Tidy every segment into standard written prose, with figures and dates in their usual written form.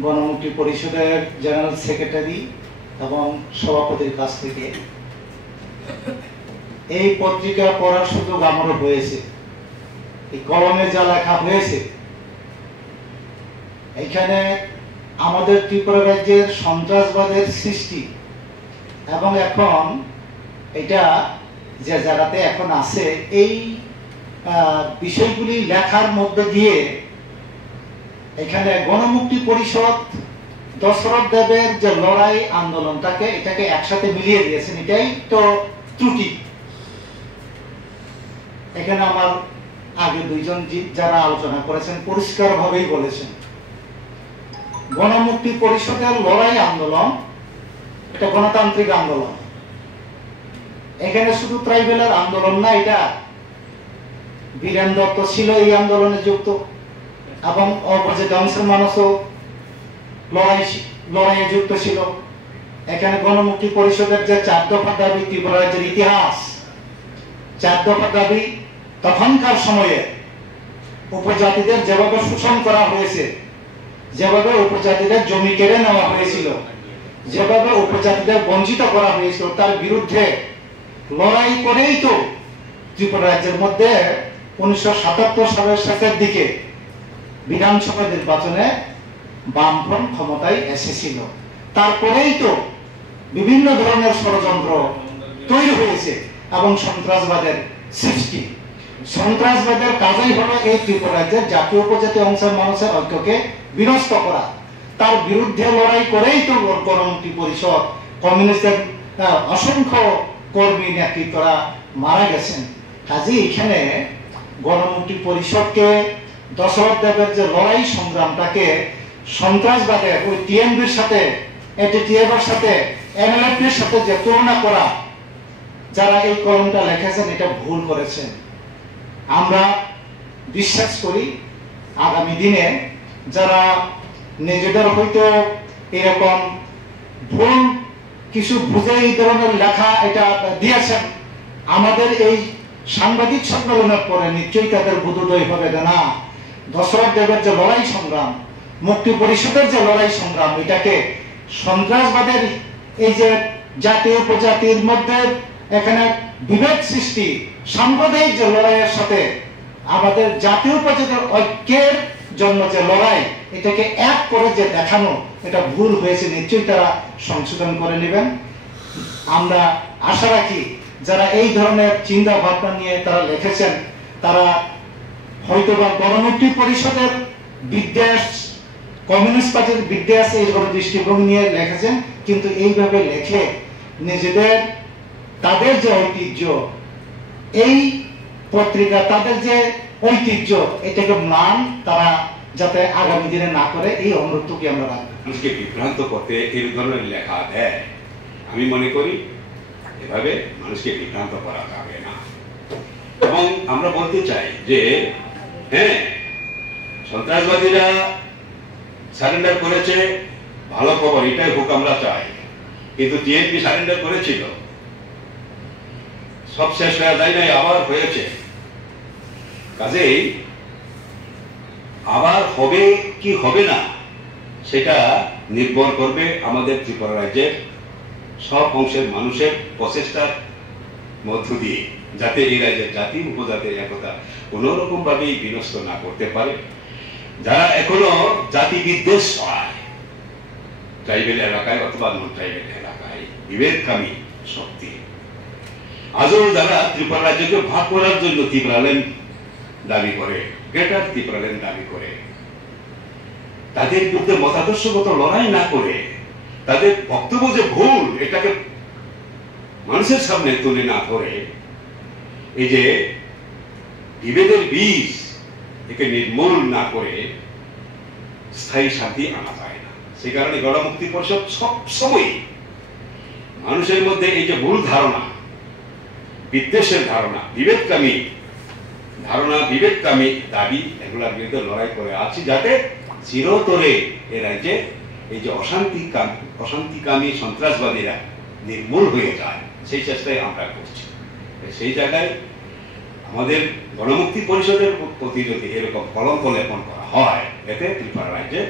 গণমুক্তি পরিষদের general secretary এবং সভাপতির কাছ থেকে এই পত্রিকা পড়ার সুযোগ আমারও হয়েছে। এই কলমে যা লেখা হয়েছে, এখানে আমাদের ত্রিপুরা রাজ্যের সন্ত্রাসবাদের সৃষ্টি এবং এখন এটা যে জায়গাতে এখন আছে, এই বিষয়গুলি লেখার মধ্য দিয়ে এখানে গণমুক্তি পরিষদ দশরথ দেবের যে লড়াই আন্দোলনটাকে এটাকে একসাথে মিলিয়ে দিয়েছেন, এটাই তো ত্রুটি। এখানে আমার আগে দুইজন যারা আলোচনা করেছেন পরিষ্কারভাবেই বলেছেন, গণমুক্তি পরিষদের লড়াই আন্দোলন এটা গণতান্ত্রিক আন্দোলন। এখানে শুধু ট্রাইবেলের আন্দোলন না, এটা বীরেন দত্ত ছিল এই আন্দোলনে যুক্ত এবং অপরাজিত অংশের মানুষও লড়াইয়ে যুক্ত ছিল। এখানে গণমুক্তি পরিষদের যে 4 দফা দাবি, ত্রিপুরা রাজ্যের ইতিহাস 4 দফা দাবি, তখনকার সময়ে উপজাতিদের যেভাবে শোষণ করা হয়েছে, যেভাবে উপজাতিদের জমি কেড়ে নেওয়া হয়েছিল, যেভাবে উপজাতিদের বঞ্চিত করা হয়েছিল, তার বিরুদ্ধে লড়াই করেই তো ত্রিপুরা রাজ্যের মধ্যে 1977 সালের শেষের দিকে বিধানসভা নির্বাচনে বামফ্রন্ট ক্ষমতায় এসেছিল। তারপরেই তো বিভিন্ন ধরনের ষড়যন্ত্র তৈরি হয়েছে এবং সন্ত্রাসবাদের সৃষ্টি। সন্ত্রাসবাদের কাজই হলো এই ত্রিপুরা রাজ্যের জাতীয় উপজাতি অংশের মানুষের ঐক্যকে বিনষ্ট করা। তার বিরুদ্ধে লড়াই করেই তো গণমুক্তি পরিষদ, কমিউনিস্টের অসংখ্য কর্মী নেতৃত্বরা মারা গেছেন। কাজে এখানে গণমুক্তি পরিষদকে দশরথ দেবের যে লড়াই সংগ্রামটাকে সন্ত্রাসবাদের ওই টিএমবির সাথে, এটিটিএফের সাথে, এনএলএফের সাথে যে তুলনা করা, যারা এই কলমটা লিখেছেন এটা ভুল করেছেন। আমরা বিশ্বাস করি আগামী দিনে যারা নিজেদের হয়তো এরকম ভুল কিছু বুঝে এই ধরনের লেখা এটা দিয়েছেন, আমাদের এই সাংবাদিক সম্মেলনের পরে নিশ্চয়ই তাদের বোধোদয় হবে না দশরথ দেবের যে লড়াই সংগ্রাম, মুক্তি পরিষদের যে লড়াই সংগ্রাম, এটাকে সন্ত্রাসবাদের এই যে জাতীয় উপজাতির মধ্যে এখানে বিভেদ সৃষ্টি, সাম্প্রদায়িক যে লড়াইয়ের সাথে আমাদের জাতীয় উপজাতির ঐক্যের জন্য যে লড়াই, এটাকে এক করে যে দেখানো, এটা ভুল হয়েছে। নিশ্চয়ই তারা সংশোধন করে নেবেন। আমরা আশা রাখি যারা এই ধরনের চিন্তা ভাবনা নিয়ে তারা লিখেছেন, তারা হয়তো বা গণমুক্তি পরিষদের বিদ্বেষ, কমিউনিস্ট পার্টির বিদ্বেষ এই ধরনের দৃষ্টিভঙ্গি নিয়ে লিখেছেন, কিন্তু এইভাবে লেখে নিজেদের তাদের যে ঐতিহ্য, এই পত্রিকা তাদের যে ঐতিহ্য, এটাকে মান তারা যাতে আগামী দিনে না করে, এই অনুরোধটুকু আমরা রাখবো। মানুষকে বিভ্রান্ত করতে এই ধরনের লেখা দেয়, আমি মনে করি এভাবে মানুষকে বিভ্রান্ত করা যাবে না। এবং আমরা বলতে চাই যে হ্যাঁ, সন্ত্রাসবাদীরা সারেন্ডার করেছে, ভালো খবর, এটাই হোক আমরা চাই। কিন্তু টিএনপি সারেন্ডার করেছিল, সব শেষ হয়ে যায় নাই, আবার হয়েছে। কাজেই আবার হবে কি হবে না সেটা নির্ভর করবে আমাদের ত্রিপুরা রাজ্যের সব অংশের মানুষের প্রচেষ্টার মধ্য দিয়ে, যাতে এই রাজ্যের জাতি উপজাতির একতা কোন রকম ভাবেই বিনষ্ট না করতে পারে। যারা এখনো জাতি বিদ্বেষ হয় ট্রাইবেল এলাকায় অথবা নন ট্রাইবেল এলাকায়, বিভেদকামী শক্তি, আজও যারা ত্রিপুরা রাজ্যকে ভাগ করার জন্য ত্রিপুরাল্যান্ড দাবি করে, গ্রেটার ত্রিপুরাল্যান্ড দাবি করে, তাদের বিরুদ্ধে মতাদর্শগত লড়াই না করে, তাদের বক্তব্য যে ভুল এটাকে মানুষের সামনে তুলে না ধরে, এই যে বিভেদের বীজ একে নির্মূল না করে স্থায়ী শান্তি আনা যায় না। সেই কারণে গণমুক্তি পরিষদ সবসময় মানুষের মধ্যে এই যে ভুল ধারণা, বিদ্বেষের ধারণা, বিভেদকামী ধারণা, বিভেদকামী দাবি, এগুলোর বিরুদ্ধে লড়াই করে আছি, যাতে চিরতরে এ রাজ্যে এই যে অশান্তিকামী সন্ত্রাসবাদীরা নির্মূল হয়ে যায়, সেই চেষ্টাই আমরা করছি। সেই জায়গায় আমাদের গণমুক্তি পরিষদের প্রতি যদি এরকম কলঙ্ক লেপন করা হয়, এতে ত্রিপুরা রাজ্যে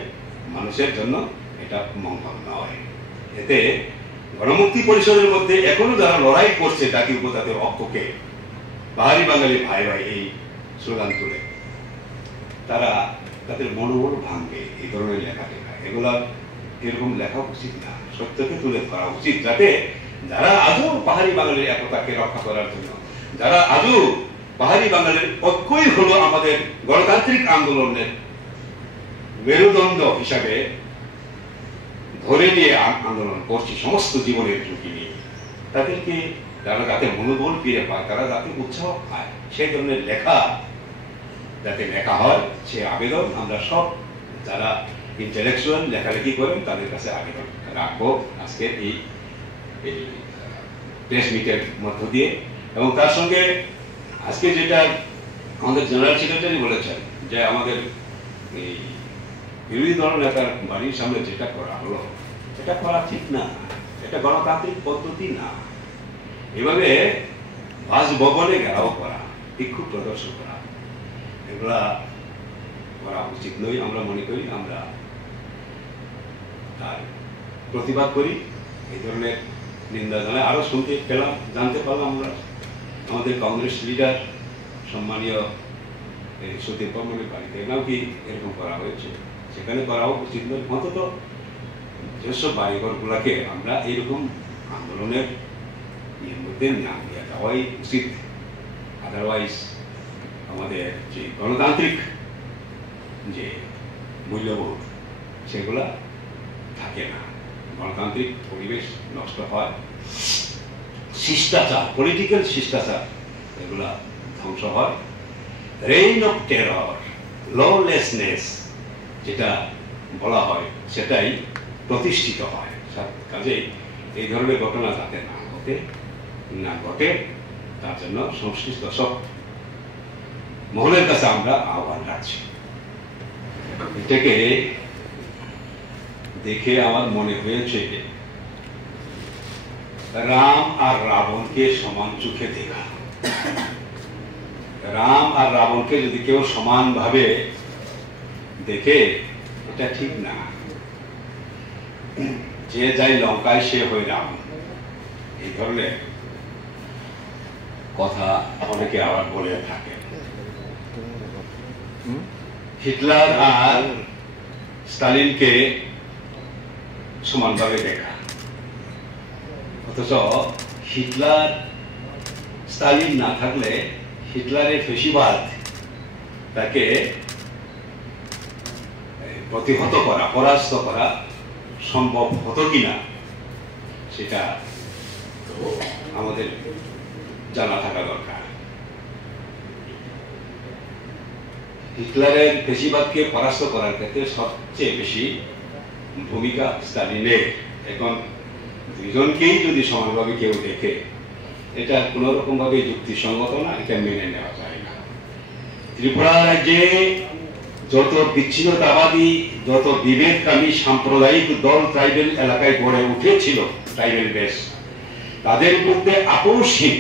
মানুষের জন্য এটা মঙ্গল নয়। এতে গণমুক্তি পরিষদের মধ্যে এখনো যারা লড়াই করছে জাতি উপজাতির অক্ষকে, পাহাড়ি বাঙালি ভাই ভাই এই স্লোগান তুলে, তারা তাদের মনোবল ভাঙবে এই ধরনের লেখা এগুলা এরকম লেখা উচিত না। সত্যকে তুলে ধরা উচিত, যাতে যারা আজও পাহাড়ি বাঙালির একতাকে রক্ষা করার জন্য, যারা আজও পাহাড়ি বাঙালির ঐক্যই হলো আমাদের গণতান্ত্রিক আন্দোলনের মেরুদণ্ড হিসাবে ধরে নিয়ে আন্দোলন করছি সমস্ত জীবনের ঝুঁকি নিয়ে, তাদেরকে যারা যাতে মনোবল ফিরে পায়, তারা যাতে উৎসাহ পায়, সেই ধরনের লেখা যাতে লেখা হয়, সে আবেদন আমরা সব যারা ইন্টেলেকচুয়াল লেখালেখি করেন তাদের কাছে আবেদন রাখবো আজকে এই প্রেস মিটের মধ্য দিয়ে। এবং তার সঙ্গে আজকে যেটা আমাদের জেনারেল সেক্রেটারি বলেছেন যে আমাদের এই বিরোধী দল নেতার বাড়ির সামনে যেটা করা হলো, এটা করা ঠিক না, এটা গণতান্ত্রিক পদ্ধতি না। এভাবে বাসভবনে ঘেরাও করা, বিক্ষোভ প্রদর্শন করা, এগুলা করা উচিত নয়। আমরা মনে করি আমরা তার প্রতিবাদ করি, এই ধরনের নিন্দা জানাই। আরো শুনতে পেলাম, জানতে পারলাম আমরা আমাদের কংগ্রেস লিডার সম্মানীয় সুদীপ বর্মনের বাড়িতে নাকি এরকম করা হয়েছে, সেখানে করাও উচিত নয়। অন্তত যেসব বাড়িঘর গুলাকে আমরা এইরকম আন্দোলনের মধ্যে নাম দিয়ে দেওয়াই উচিত। আদারওয়াইজ আমাদের যে গণতান্ত্রিক যে মূল্যবোধ সেগুলা থাকে না, গণতান্ত্রিক পরিবেশ নষ্ট হয়, শিষ্টাচার, পলিটিক্যাল শিষ্টাচার এগুলা ধ্বংস হয়, রেইন অফ টেরর, ললেসনেস যেটা বলা হয় সেটাই প্রতিষ্ঠিত হয়। কাজেই এই ধরনের ঘটনা যাতে না ঘটে তার জন্য সংশ্লিষ্ট সব মহলের কাছে আমরা আহ্বান রাখছি। এটাকে দেখে আমার মনে হয়েছে রাম আর রাবণকে সমান চোখে দেখা। রাম আর রাবণকে যদি কেউ সমান ভাবে দেখে এটা ঠিক না। যে যাই লঙ্কায় সে হয় রাবণ, এই ধরনের কথা অনেকে আবার বলে থাকে। হিটলার আর স্টালিনকে সমানভাবে দেখা, অথচ হিটলার স্টালিন না থাকলে হিটলারের ফ্যাসিবাদ তাকে প্রতিহত করা, পরাস্ত করা সম্ভব হতো কিনা সেটা আমাদের জানা থাকা দরকার। হিটলারের ফ্যাসিবাদকে পরাস্ত করার ক্ষেত্রে সবচেয়ে বেশি ভূমিকা স্টালিনের। এখন দুইজনকেই যদি সমানভাবে কেউ দেখে, এটা কোন রকম ভাবে যুক্তিসঙ্গত না, এটা মেনে নেওয়া যায় না। ত্রিপুরা রাজ্যে যত বিচ্ছিন্নতাবাদী, যত বিভেদকামী সাম্প্রদায়িক দল ট্রাইবেল এলাকায় গড়ে উঠেছিল, ট্রাইবেল বেশ, তাদের মধ্যে আপোষহীন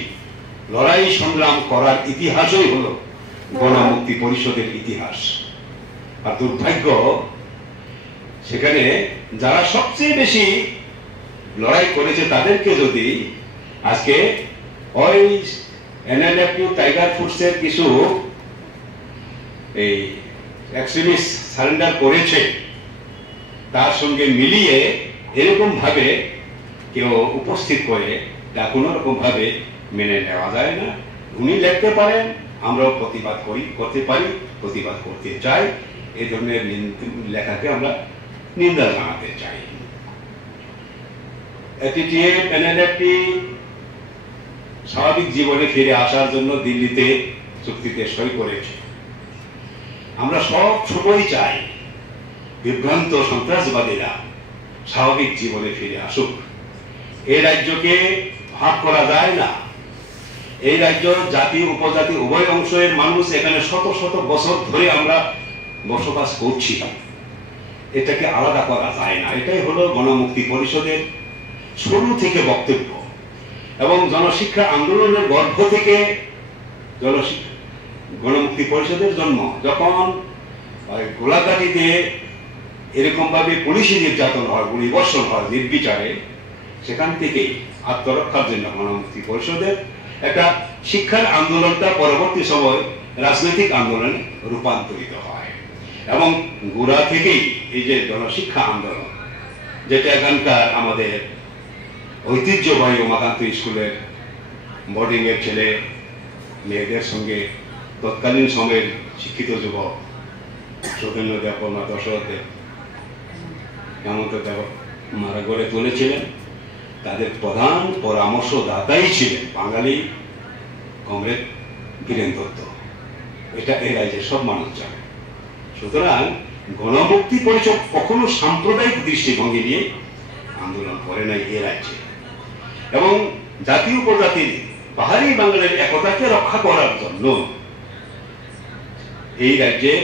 লড়াই সংগ্রাম করার ইতিহাসই হলো গণমুক্তি পরিষদের ইতিহাস। আর দুর্ভাগ্য, সেখানে যারা সবচেয়ে বেশি লড়াই করেছে তাদেরকে যদি আজকে ওই এনএলএফটি টাইগার ফুডসের কিছু এই এক্সট্রিমিস্ট সারেন্ডার করেছে তার সঙ্গে মিলিয়ে এরকম ভাবে কেউ উপস্থিত করে, তা কোনো রকম ভাবে মেনে নেওয়া যায় না। উনি লিখতে পারেন, আমরাও প্রতিবাদ করতে পারি, প্রতিবাদ করতে চাই। এই ধরনের লেখাকে আমরা নিন্দা জানাতে চাই। এটিটিএফ এনএলএফটি স্বাভাবিক জীবনে ফিরে আসার জন্য দিল্লিতে চুক্তিতে সই করেছে। আমরা সব সময় চাই বিভ্রান্ত সন্ত্রাসবাদীরা স্বাভাবিক জীবনে ফিরে আসুক। এই রাজ্যকে ভাগ করা যায় না। এই রাজ্য জাতি উপজাতি উভয় অংশের মানুষ এখানে শত শত বছর ধরে আমরা বসবাস করছি, এটাকে আলাদা করা যায় না। এটাই হলো গণমুক্তি পরিষদের শুরু থেকে বক্তব্য। এবং জনশিক্ষা আন্দোলনের গর্ভ থেকে গণমুক্তি পরিষদের জন্ম। যখন গোলাঘাটিতে এরকম ভাবে পুলিশি নির্যাতন হয়, গুলিবর্ষণ হয় নির্বিচারে, সেখান থেকেই আত্মরক্ষার জন্য গণমুক্তি পরিষদের একটা শিক্ষার আন্দোলনটা পরবর্তী সময় রাজনৈতিক আন্দোলনে রূপান্তরিত হয়। এবং গোড়া থেকেই এই যে জনশিক্ষা আন্দোলন, যেটা এখানকার আমাদের ঐতিহ্যবাহী উমাকান্ত স্কুলের বোর্ডিং এর ছেলে মেয়েদের সঙ্গে তৎকালীন সময়ের শিক্ষিত যুবক সৌজন্য দেব, দশরথ দেব, হেমন্ত দেব মারা গড়ে তুলেছিলেন, তাদের প্রধান পরামর্শদাতাই ছিলেন বাঙালি কমরেড বীরেন দত্ত। এটা এই রাজ্যের সব মানুষ জানে। সুতরাং গণমুক্তি পরিষদ কখনো সাম্প্রদায়িক দৃষ্টিভঙ্গি নিয়ে আন্দোলন করে নাই এ রাজ্যে, এবং জাতীয় উপজাতির পাহাড়ি বাঙালির একতাকে রক্ষা করার জন্য এই রাজ্যে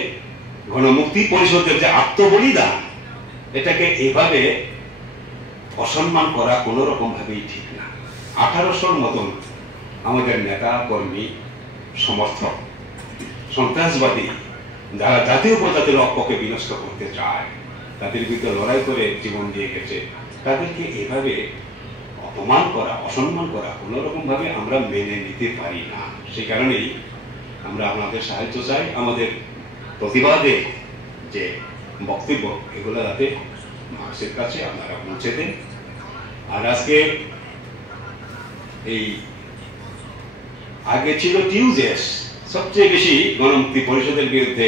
গণমুক্তি পরিষদের যে আত্মবলিদান, এটাকে এভাবে অসম্মান করা কোনো রকম ভাবেই ঠিক না। 1800 মতন আমাদের নেতা কর্মী সমর্থক সন্ত্রাসবাদী যারা জাতীয় উপজাতির অক্ষকে বিনষ্ট করতে চায়, তাদের বিরুদ্ধে লড়াই করে জীবন দিয়ে গেছে, তাদেরকে এভাবে অপমান করা, অসম্মান করা কোন রকম ভাবে আমরা মেনে নিতে পারি না। সেই কারণেই আমরা আপনাদের সাহায্য চাই, আমাদের প্রতিবাদের যে বক্তব্য এগুলো যাতে মানুষের কাছে আপনারা পৌঁছে দেন। আর আজকে এই আগে ছিল টিউজেস, সবচেয়ে বেশি গণমুক্তি পরিষদের বিরুদ্ধে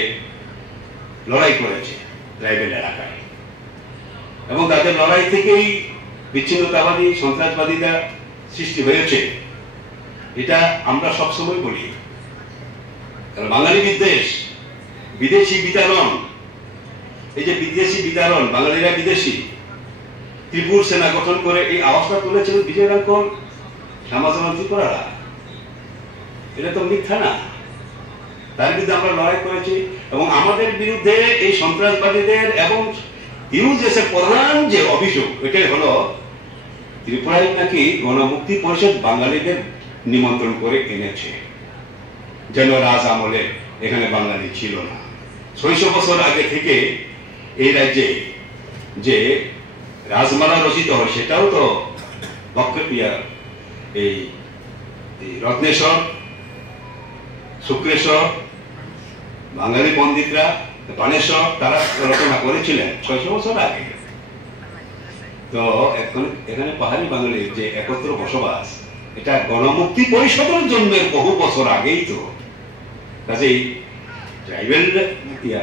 লড়াই করেছে ট্রাইবেল এলাকায়, এবং তাদের লড়াই থেকেই বিচ্ছিন্নতাবাদী সন্ত্রাসবাদীরা সৃষ্টি হয়েছে। এটা আমরা সবসময় বলি, বাঙালি বিদ্বেষ, বিদেশি বিতাড়ন, এই যে বিদেশি বিতাড়ন, বাঙালিরা বিদেশি, ত্রিপুর সেনা গঠন করে এই আওয়াজটা তুলেছিলেন বিজয়রাঙ্কর শ্যামাচরণ ত্রিপুরারা। এটা তো মিথ্যা না, তার বিরুদ্ধে আমরা লড়াই করেছি। এবং আমাদের বিরুদ্ধে এই সন্ত্রাসবাদীদের এবং ইউজেসের প্রধান যে অভিযোগ, এটাই হলো ত্রিপুরায় নাকি গণমুক্তি পরিষদ বাঙালিদের নিমন্ত্রণ করে এনেছে, যেন রাজ আমলে এখানে বাঙালি ছিল না। 600 বছর আগে থেকে এই রাজ্যে যে রাজমালা রচিত হয়, সেটাও তো এই রত্নেশ্বর, শুক্রেশ্বর, বাঙালি পণ্ডিতরা, বানেশ্বর, তারা রচনা করেছিলেন 600 বছর আগে। তো এখন এখানে পাহাড়ি বাঙালির যে একত্র বসবাস, এটা গণমুক্তি পরিষদের জন্মের বহু বছর আগেই। তো কাজেই ট্রাইবেল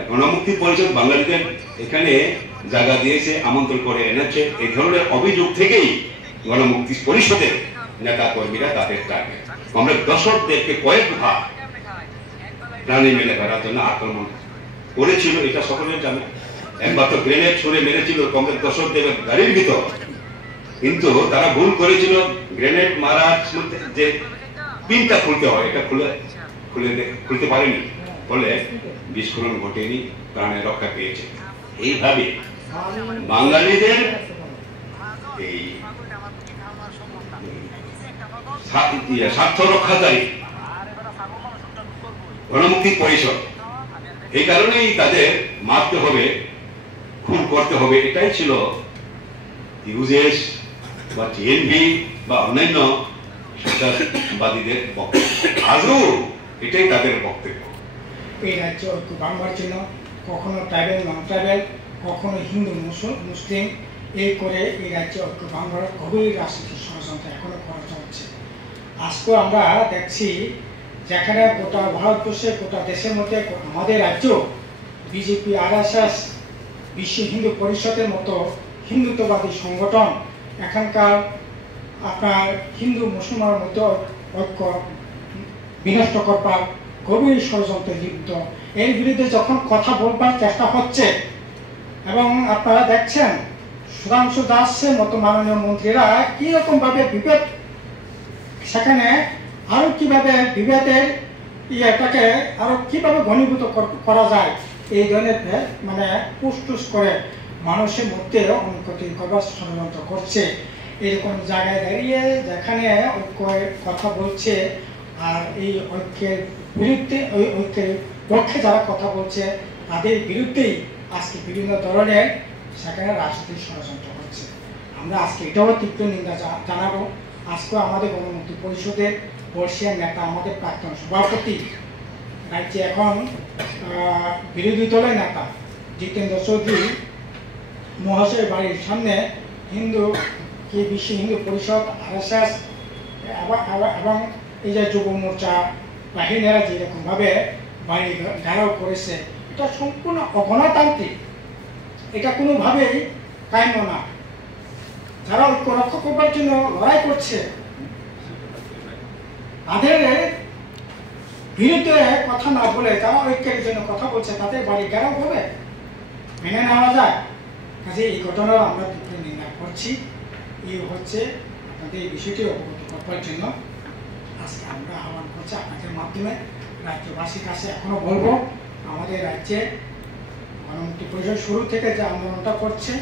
গণমুক্তি পরিষদ বাঙালিদের এখানে জায়গা দিয়েছে, আমন্ত্রণ করে এনেছে, এই ধরনের অভিযোগ থেকেই গণমুক্তি পরিষদের নেতা কর্মীরা তাদের টার্গেট। আমরা দর্শকদেরকে কয়েকবার প্রাণী মেলে ধরার জন্য আক্রমণ করেছিল, এটা সকলের জানে। একবার তো গ্রেনেড ছুড়ে মেরেছিল কংগ্রেস দর্শকদের গাড়ির ভিতর, কিন্তু তারা ভুল করেছিল, গ্রেনেড মারার যে পিনটা খুলতে হয়, এটা খুলতে পারেনি, ফলে বিস্ফোরণ ঘটেনি, প্রাণের রক্ষা পেয়েছে। এইভাবে বাঙালিদের এই স্বার্থ রক্ষাকারী গণমুক্তি পরিষদ, এই কারণেই তাদের মারতে হবে, খুন করতে হবে, এটাই ছিল ইউজেস বা টিএনভি বা অন্যান্য সন্ত্রাসবাদীদের বক্তব্য। আজও এটাই তাদের বক্তব্য। এই রাজ্য ঐক্য বাংলার জন্য কখনো ট্রাইবেল নন ট্রাইবেল, কখনো হিন্দু মুসলিম, এই করে এই রাজ্য ঐক্য বাংলার গভীর রাজনীতির ষড়যন্ত্র এখনো করা চলছে। আজকে আমরা দেখছি যেখানে গোটা ভারতবর্ষে, গোটা দেশের মধ্যে আমাদের রাজ্য বিজেপি, আরএসএস, বিশ্ব হিন্দু পরিষদের মতো হিন্দুত্ববাদী সংগঠন এখানকার আপনার হিন্দু মুসলমানের মধ্যে ঐক্য বিনষ্ট করবার গভীর ষড়যন্ত্রে লিপ্ত। এর বিরুদ্ধে যখন কথা বলবার চেষ্টা হচ্ছে, এবং আপনারা দেখছেন সুধাংশু দাসের মতো মাননীয় মন্ত্রীরা কিরকম ভাবে বিভেদ, সেখানে আরো কিভাবে বিভেদের ইয়েটাকে আরো কিভাবে ঘনীভূত করা যায়, এই ধরনের মানে পুষ্টুস করে মানুষের মধ্যে অনুভূতি করবার ষড়যন্ত্র করছে। এরকম জায়গায় দাঁড়িয়ে যেখানে ঐক্যের কথা বলছে, আর এই ঐক্যের বিরুদ্ধে, ওই ঐক্যের পক্ষে যারা কথা বলছে, তাদের বিরুদ্ধেই আজকে বিভিন্ন ধরনের সেখানে রাজনৈতিক ষড়যন্ত্র হচ্ছে। আমরা আজকে এটাও তীব্র নিন্দা জানাবো। আজকেও আমাদের গণমুক্তি পরিষদের বর্ষিয়ান নেতা, আমাদের প্রাক্তন সভাপতি, রাজ্যে এখন বিরোধী দলের নেতা জিতেন্দ্র চৌধুরী মহাশয় বাড়ির সামনে বিশ্ব হিন্দু পরিষদ, RSS এবং এই যে যুব মোর্চা বাহিনীরা যেরকমভাবে বাড়ি ঘেরাও করেছে, এটা সম্পূর্ণ অগণতান্ত্রিক। এটা কোনোভাবেই কাম্য না। যারা ঐক্য রক্ষা করবার জন্য লড়াই করছে, তাদের বিরুদ্ধে কথা না বলে যারা ঐক্যের জন্য কথা বলছে, তাদের বাড়ি ঘেরাও হবে, মেনে নেওয়া যায়? কাজে এই ঘটনাও আমরা তীব্র নিন্দা করছি। এই হচ্ছে আপনাদের এই বিষয়টি অবগত করবার জন্য আজকে আমরা আহ্বান করছি আপনাদের মাধ্যমে রাজ্যবাসীর কাছে। এখনো বলবো, আমাদের রাজ্যে গণমুক্তি পরিষদ শুরু থেকে যে আন্দোলনটা করছে,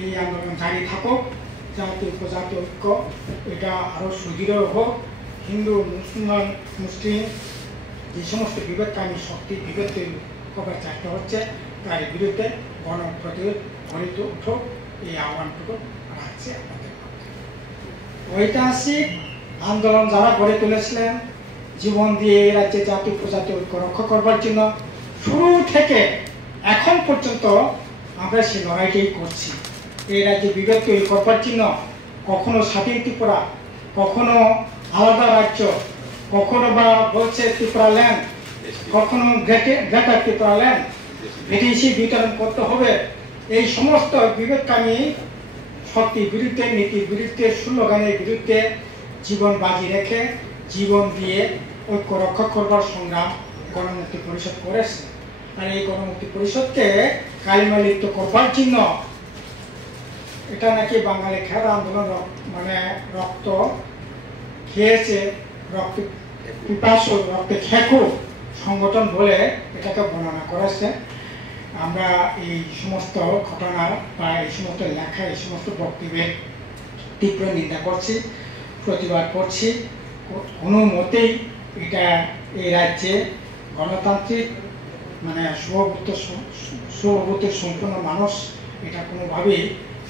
এই আন্দোলন জারি থাকুক। জাতীয় উপজাতীয় ঐক্য এটা আরও সুদৃঢ় হোক। হিন্দু, মুসলমান, মুসলিম যে সমস্ত বিভেদকামী শক্তি বিভেদ তৈরি করবার চেষ্টা হচ্ছে, তার বিরুদ্ধে গণপ্রতিরোধ গড়ে উঠুক, এই আহ্বানটুকু রাখছে আমাদের। ঐতিহাসিক আন্দোলন যারা গড়ে তুলেছিলেন, জীবন দিয়ে এই রাজ্যে জাতীয় উপজাতীয় ঐক্য রক্ষা করবার জন্য, শুরু থেকে এখন পর্যন্ত আমরা সেই লড়াইটাই করছি। এই রাজ্যে বিভেদ তৈরি করবার জন্য কখনো স্বাধীন ত্রিপুরা, কখনো আলাদা রাজ্য, কখনো বা বলছে ত্রিপুরা ল্যান্ড, কখনো গ্রেটার ত্রিপুরা ল্যান্ড, ব্রিটিশই বিতরণ করতে হবে। এই সমস্ত বিভেদকামী শক্তির বিরুদ্ধে, নীতির বিরুদ্ধে, স্লোগানের বিরুদ্ধে জীবন বাজি রেখে, জীবন দিয়ে ঐক্য রক্ষা করবার সংগ্রাম গণমুক্তি পরিষদ করেছে। আর এই গণমুক্তি পরিষদকে কালিমালিপ্ত করবার জন্য এটা নাকি বাঙালি খেলা আন্দোলন, মানে রক্ত খেয়েছে, রক্ত পিপাসু, রক্তে খেকু সংগঠন বলে এটাকে বর্ণনা করেছে। আমরা এই সমস্ত ঘটনা বা এই সমস্ত লেখা, এই সমস্ত বক্তব্যের তীব্র নিন্দা করছি, প্রতিবাদ করছি। কোনো মতেই এটা এই রাজ্যে গণতান্ত্রিক, মানে সুভূত সম্পূর্ণ মানুষ এটা কোনোভাবেই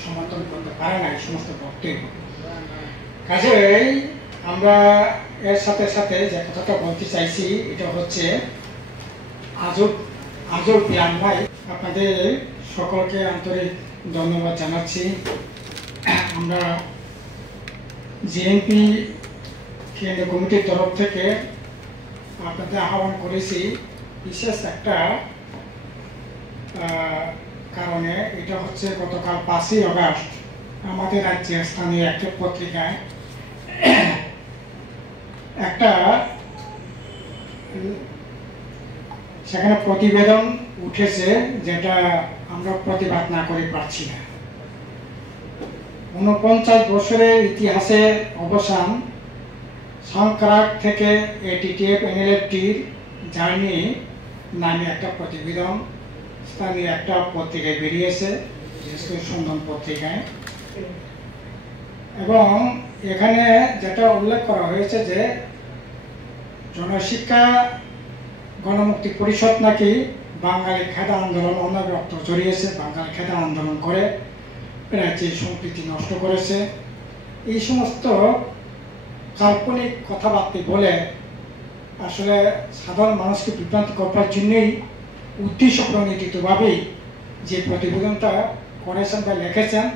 সমর্থন করতে পারে না এই সমস্ত বক্তব্য। কাজেই আমরা এর সাথে সাথে যে কথাটা বলতে চাইছি, এটা হচ্ছে আজব প্রিয়ান ভাই, আপনাদের সকলকে আন্তরিক ধন্যবাদ জানাচ্ছি। আমরা জিএনপি কেন্দ্রীয় কমিটির তরফ থেকে আপনাদের আহ্বান করেছি বিশেষ একটা কারণে। এটা হচ্ছে গতকাল 5ই আগস্ট আমাদের রাজ্যের স্থানীয় একটা পত্রিকায় একটা সেখানে প্রতিবেদন উঠেছে, যেটা আমরা প্রতিবাদ না করে পারছি না। 49 বছরের ইতিহাসের অবসান, সংক্রাক থেকে এটিটিএফ এনএলএফটির জার্নি নামে একটা প্রতিবেদন স্থানীয় একটা পত্রিকায় বেরিয়েছে, বিশেষ করে সন্ধান পত্রিকায়। এবং এখানে যেটা উল্লেখ করা হয়েছে যে জনশিক্ষা গণমুক্তি পরিষদ নাকি বাঙালি খেদা আন্দোলন, অনেক রক্ত জড়িয়েছে, বাঙালি খেদা আন্দোলন করে রাজ্যের সম্প্রীতি নষ্ট করেছে। এই সমস্ত কাল্পনিক কথাবার্তা বলে আসলে সাধারণ মানুষকে বিভ্রান্ত করবার জন্যই উদ্দেশ্য প্রণোদিতভাবেই যে প্রতিবেদনটা করেছেন বা লিখেছেন,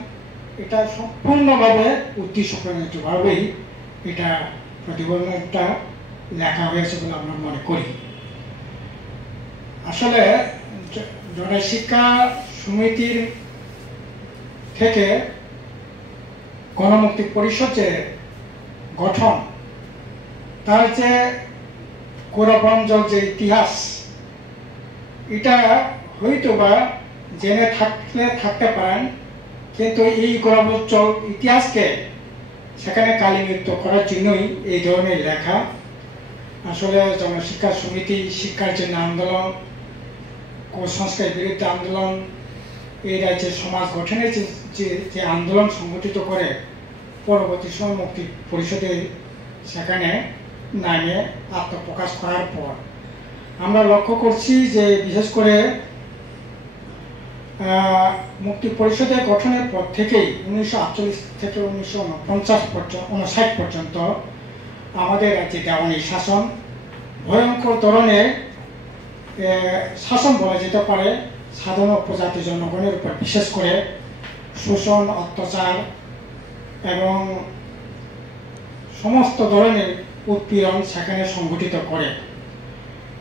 এটা সম্পূর্ণভাবে উদ্দেশ্য প্রণোদিতভাবেই এটা প্রতিবেদনটা লেখা হয়েছে বলে আমরা মনে করি। আসলে জনশিক্ষা সমিতির থেকে গণমুক্তি পরিষদ যে গঠন, তার যে গৌরবাঞ্জল যে ইতিহাস, এটা হয়তো বা জেনে থাকতে পারেন, কিন্তু এই গৌরবোজ্জ্বল ইতিহাসকে সেখানে কালিমুক্ত করার জন্যই এই ধরনের লেখা। আসলে জনশিক্ষা সমিতি শিক্ষার জন্য আন্দোলন, কুসংস্কারের বিরুদ্ধে আন্দোলন, এই রাজ্যের সমাজ গঠনের যে আন্দোলন সংগঠিত করে পরবর্তী সময় মুক্তি পরিষদে সেখানে নামে আত্মপ্রকাশ করার পর আমরা লক্ষ্য করছি যে বিশেষ করে মুক্তি পরিষদের গঠনের পর থেকেই 1948 থেকে 1959 পর্যন্ত আমাদের রাজ্যে দেওয়ানি শাসন ভয়ঙ্কর ধরনের শাসন বলা যেতে পারে। সাধারণ উপজাতি জনগণের উপর বিশেষ করে শোষণ, অত্যাচার এবং সমস্ত ধরনের উৎপীড়ন সেখানে সংগঠিত করে।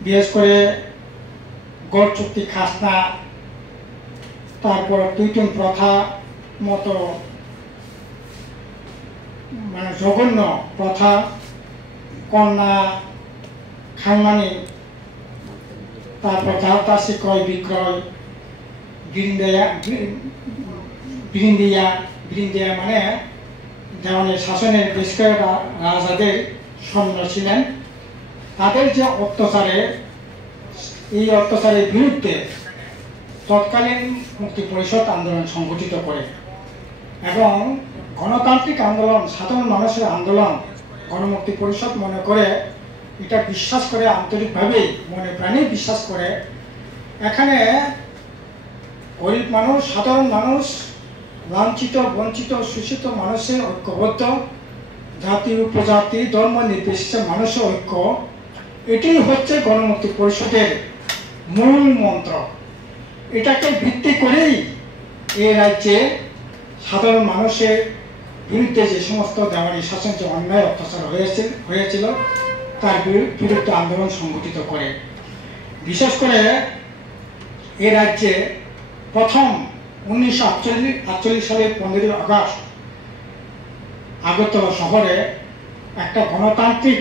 বিশেষ করে গড় চুক্তি, খাজনা, তারপর টুইটুন প্রথা মতো মানে জঘন্য প্রথা, কন্যা খানমানি, তারপর জালতাসি ক্রয় বিক্রয়, বৃন্দিয়া মানে দেওয়ানের শাসনের বেশ কয়েকটা রাজাদের সৈন্য ছিলেন। তাদের যে এই অত্যাচারের বিরুদ্ধে তৎকালীন মুক্তি পরিষদ আন্দোলন সংগঠিত করে এবং গণতান্ত্রিক আন্দোলন, সাধারণ মানুষের আন্দোলন গণমুক্তি পরিষদ মনে করে, এটা বিশ্বাস করে, আন্তরিকভাবেই মনে প্রাণে বিশ্বাস করে এখানে গরিব মানুষ, সাধারণ মানুষ, লাঞ্ছিত, বঞ্চিত, শোষিত মানুষের ঐক্যবদ্ধ, জাতি উপজাতি ধর্ম নির্বিশেষে মানুষের ঐক্য, এটাই হচ্ছে গণমুক্তি পরিষদের মূল মন্ত্র। এটাকে ভিত্তি করেই এই রাজ্যে সাধারণ মানুষের বিরুদ্ধে যে সমস্ত দেওয়ানি শাসন, যে অন্যায় অত্যাচার হয়েছিল তার বিরুদ্ধে আন্দোলন সংগঠিত করে। বিশেষ করে এই রাজ্যে প্রথম 1948 সালের 15 আগস্ট আগরতলা শহরে একটা গণতান্ত্রিক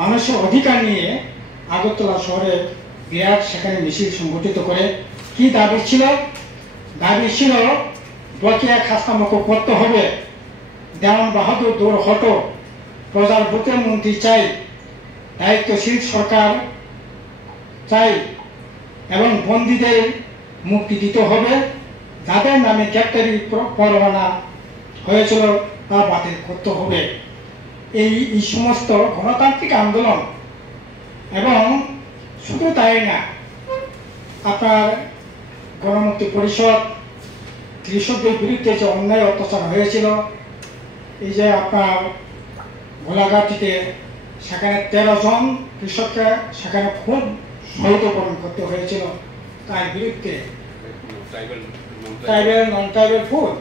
মানুষের অধিকার নিয়ে আগরতলা শহরে বিরাট সেখানে মিছিল সংগঠিত করে। কি দাবি ছিল? দাবি ছিল বকেয়া খাজনা মকুব করতে হবে, দেওয়ান বাহাদুর দূর হটো, প্রজার বুকের মন্ত্রী চাই, দায়িত্বশীল সরকার চাই এবং বন্দীদের মুক্তি দিতে হবে, যাদের নামে গ্রেপ্তারি পরোয়ানা হয়েছিল তা বাতিল করতে হবে। এই সমস্ত গণতান্ত্রিক আন্দোলন, এবং শুধু তাই না, আপনার গণমুক্তি পরিষদ কৃষকদের বিরুদ্ধে যে অন্যায় অত্যাচার হয়েছিল, এই যে আপনার গোলাঘাটিতে সেখানে 13 জন কৃষককে সেখানে খুব শহীদবরণ করতে হয়েছিল, তার বিরুদ্ধে ট্রাইবেল, নন ট্রাইবেল ফুড,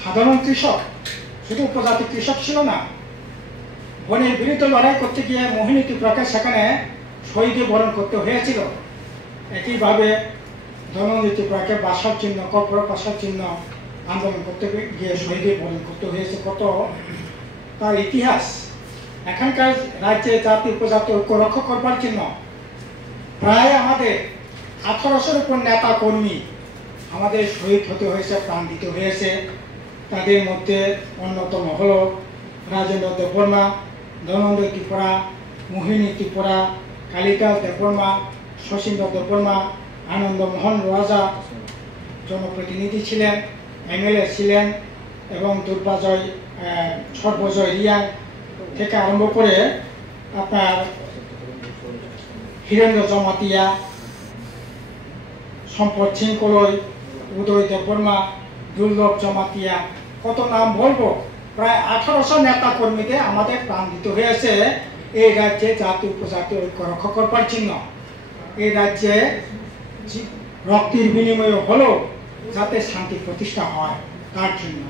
সাধারণ কৃষক, শুধু উপজাতি কৃষক ছিল না, বনের বিরুদ্ধে লড়াই করতে গিয়ে মোহিনী ত্রিপুরাকে সেখানে শহীদে বরণ করতে হয়েছিল। একইভাবে ধনঞ্জয় ত্রিপুরাকে বাসার চিহ্ন, কপর বাসার চিহ্ন আন্দোলন করতে গিয়ে শহীদে বরণ করতে হয়েছে। কত তার ইতিহাস। এখানকার রাজ্যে জাতি উপজাতি ঐক্য রক্ষা করবার জন্য প্রায় আমাদের 1800-এর উপর নেতা কর্মী আমাদের শহীদ হতে হয়েছে, প্রাণ দিতে হয়েছে। তাদের মধ্যে অন্যতম হল রাজেন্দ্র দেববর্মা, ধনঞ্জয় ত্রিপুরা, মোহিনী ত্রিপুরা, কালিদাস দেববর্মা, শশীন্দ্র দেববর্মা, আনন্দ মোহন রাজা জনপ্রতিনিধি ছিলেন, এমএলএ ছিলেন, এবং সর্বজয় রিয়া থেকে আরম্ভ করে আপনার হীরেন্দ্র জমাতিয়া, সম্পদ সিংকলই, উদয় দেববর্মা, দুর্লভ জমাতিয়া, কত নাম বলবো। প্রায় 1800 নেতা কর্মীদের আমাদের প্রাণ দিতে হয়েছে এই রাজ্যে জাতি উপজাতি ঐক্য রক্ষা করবার জন্য। এই রাজ্যে রক্তের বিনিময়ে হলো যাতে শান্তি প্রতিষ্ঠা হয় তার জন্য।